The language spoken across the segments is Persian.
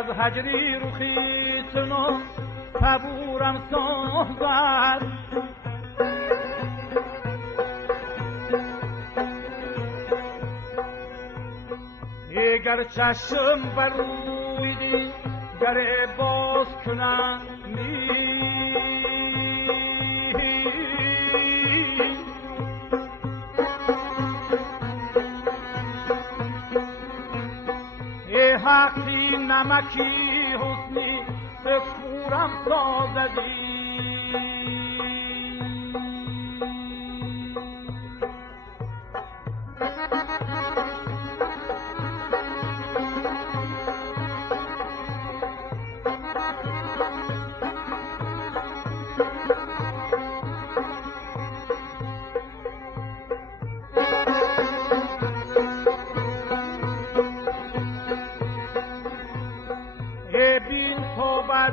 از هجری روخی تنو صبورم سازد اگر چشم بر روی دیگر باز کنم حقی نمکی حسنی به کورم سازدی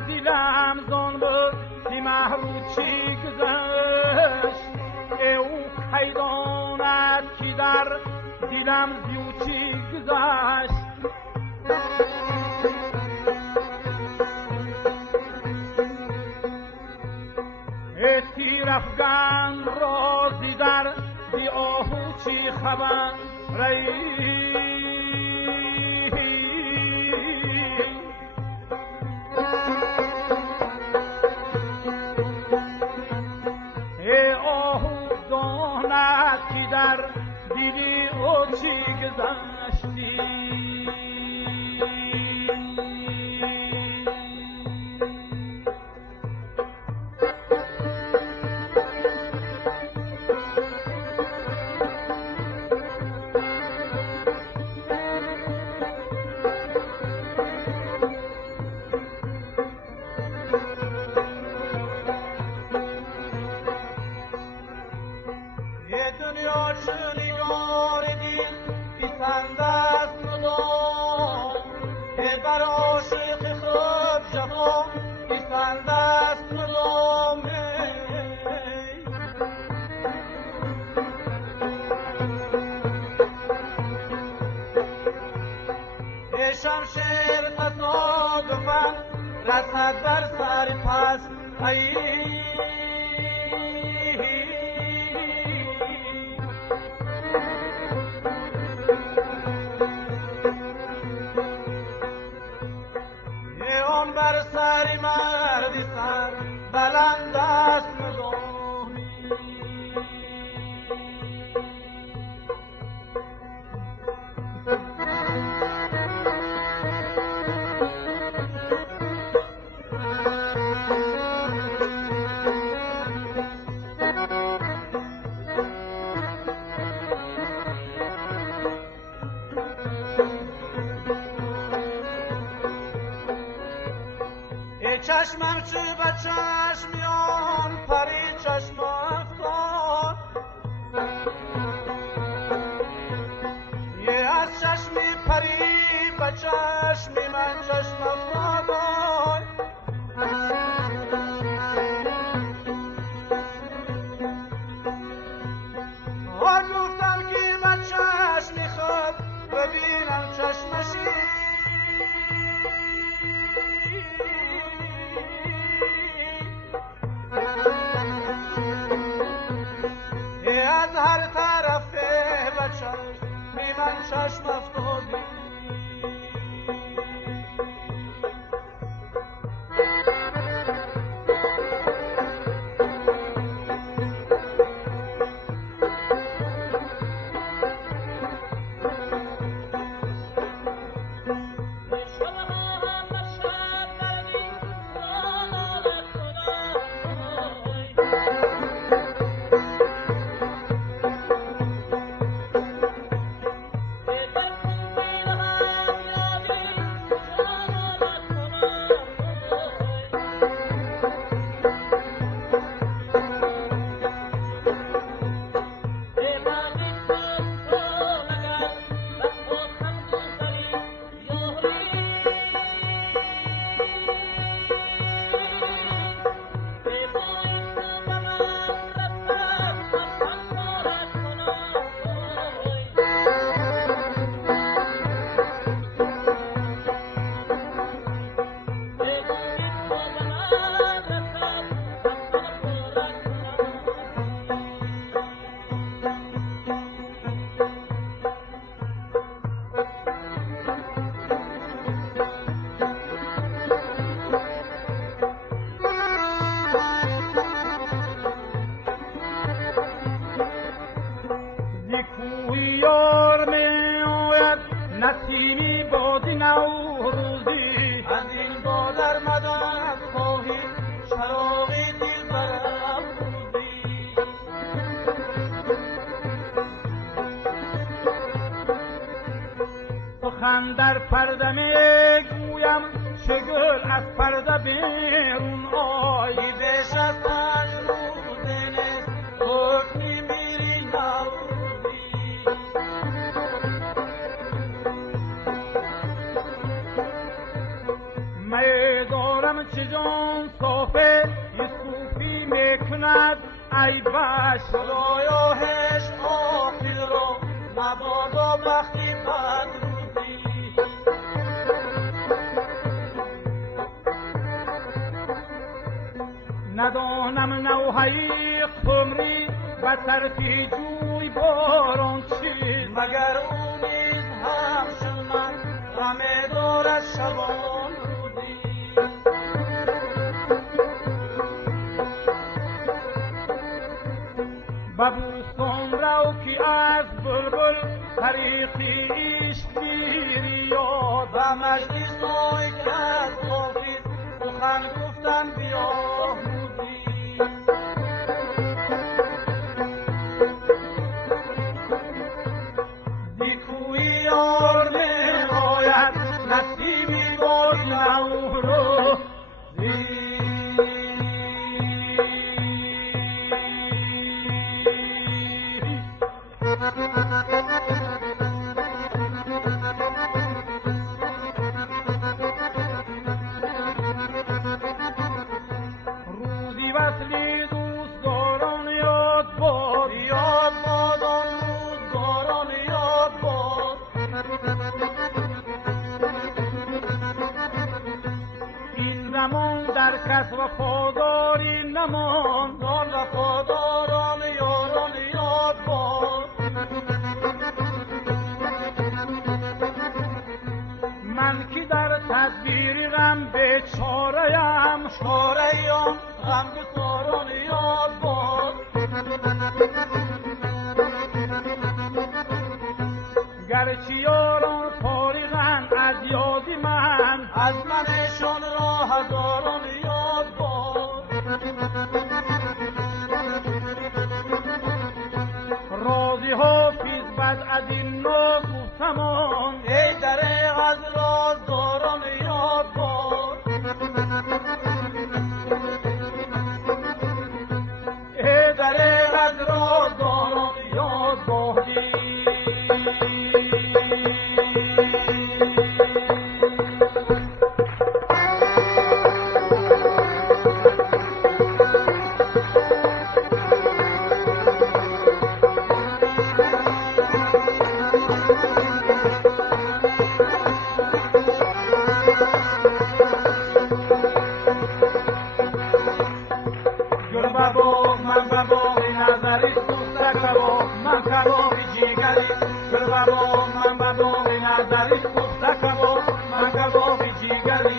دیلم زن بی محروچی گذشت او خیدانت کی در دیلم زیوچی گذشت تیر افغان رازی در دی آهوچی خبر در دیلی او چی گذشتی شمشیر تصادفاً رسد بر سر پس اون بر سر مردی سر بلند است چشمم چه به چشمیان پری چشم افتاد یه از چشمی پری به چشمی من چشم افتاد ها گفتم که به چشمی خود ببینم چشمشی از هر طرف به چشمی من چشم افتادی یار می آید نسیمی بادی نوروزی، از این با در مدد خواهی شراقی دل برم روزی. سخن در پرده می گویم چه گل از پرده بیرون آی، بیش از 5 روز نیست حکمی میری نوروزی. می دارم چه جان صافه یه صوفی میکند ای بش، خدایا هش آخر را مبادا وقتی بد روزی. ندانم نوحی خمری و طرفی جوی باران چیست، مگر او نیز همچون من غم دارد شبان روزی. ببوستان رو که از بلبل طریقی عشق میری یاد، و مجلس های که از حافظ سخن گفتن بیاموزی. نیکویی یار می آید نسیمی باد نوروزی. روزی وصلی دوستداران یاد باد، یاد باد آن روزگاران یاد باد. این زمان در کس وفاداری نماند، آن وفاداران یاران یاد باد. من که در تدبیر غم بیچاره‌ام، چاره آن غمگساران یاد باد. گرچه یاران فارغند از یاد من، از منشان را هزاران یاد باد. رازی حافظ بعد از این نگفتمان، ای در از رازداران یاد باد. ای در از رازداران یاد بادی. گل بباغ من بباغ نظری سوسته کباب، من کباب جیگری. گل بباغ من بباغ نظری سوسته کباب، من کباب جیگری.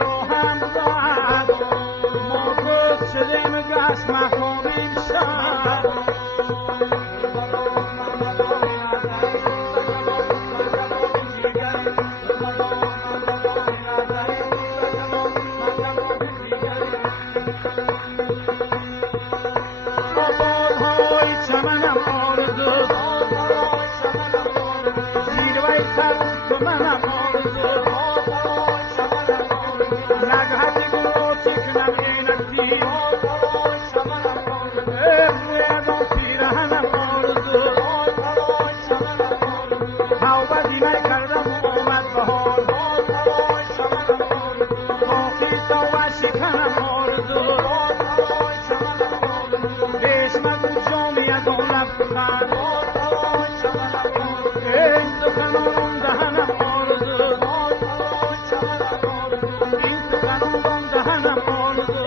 رو هم داد ما گفت شدیم گشت محبوبیم شد آبادهای چمنم آرزو زیروی سر تو منم آرزو نگهت گلو چکنم اینکتی روی ازان پیرهنم آرزو توبه دیمه کردم اومد بهار باقی توبه شکنم آرزو بشمد جامی از اون لبخند این سخنان دهنم آرزو این سخنان دهنم آرزو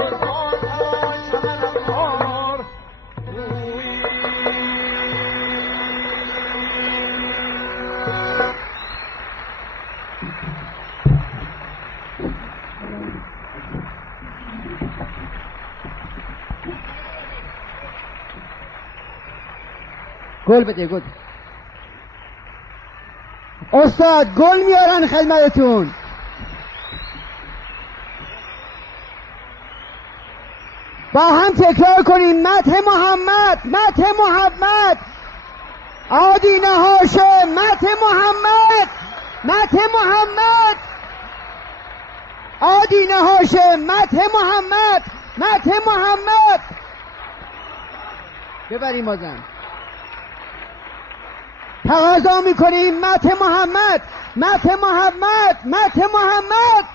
گل بده گل. استاد گل میارن خدمتتون. با هم تکرار کنیم مدح محمد، مدح محمد، آدینه هاشم، مدح محمد، مدح محمد، آدینه هاشم، مدح محمد، مدح محمد. ببریم بازم. تقاضا میکنیم مدح محمد، مدح محمد، مدح محمد.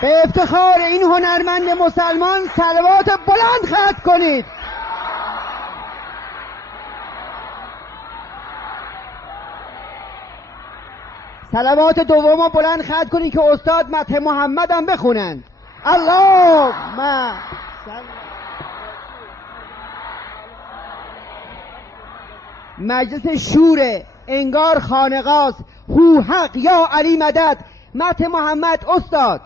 به افتخار این هنرمند مسلمان صلوات بلند ختم کنید. صلوات دوم بلند ختم کنید که استاد مدح محمد هم بخونند. اللهم مجلس شوره، انگار خانقاست، هو حق یا علی مدد. مدح محمد استاد.